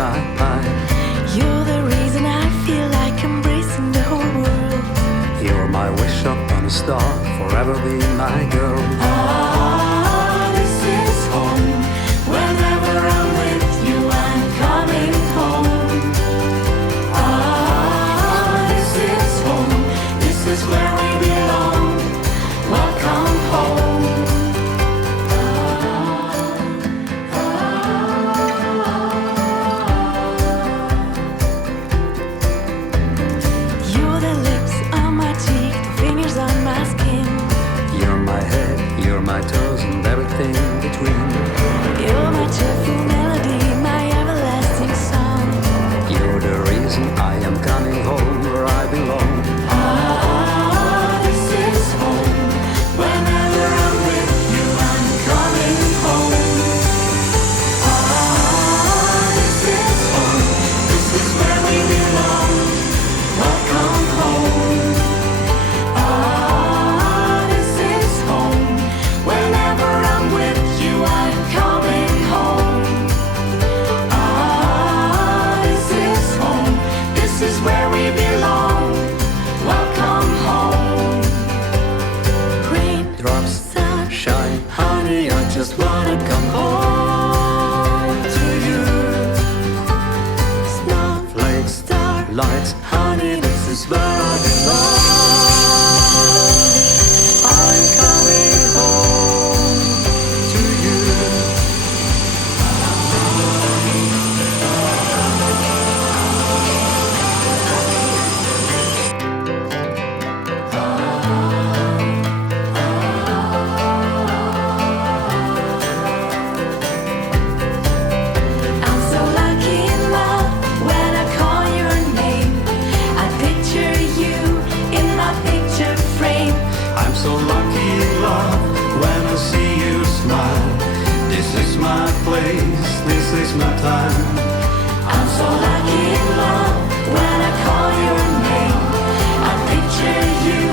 night time. You're the reason I feel like embracing the whole world. You're my wish upon a star, forever be my girl. Ah, this is home. Whenever I'm with you, I'm coming home. Ah, this is home. This is where we belong. Welcome home. You're the lips on my cheek, the fingers on my skin. You're my head, you're my toes, and everything between. You're my cheerful melody, my everlasting song. You're the reason I am coming home where I belong. Ah, this is home. Whenever I'm with you, I'm coming home. Ah, this is home. This is where we belong. Welcome home. Ah, this is home. Whenever I'm with you, I'm coming home. Ah, this is home. This is where we belong. Welcome home. Rain, Drops, sun, shine, honey, I just wanna come home to you. Snow, Flakes, star, lights, honey, this is where I belong. I'm coming home to you. I'm so lucky in love when I call your name. I picture you in my picture frame. I'm so lucky in love when I see you smile. This is my place, this is my time. I'm so lucky in love when I call your name. I picture you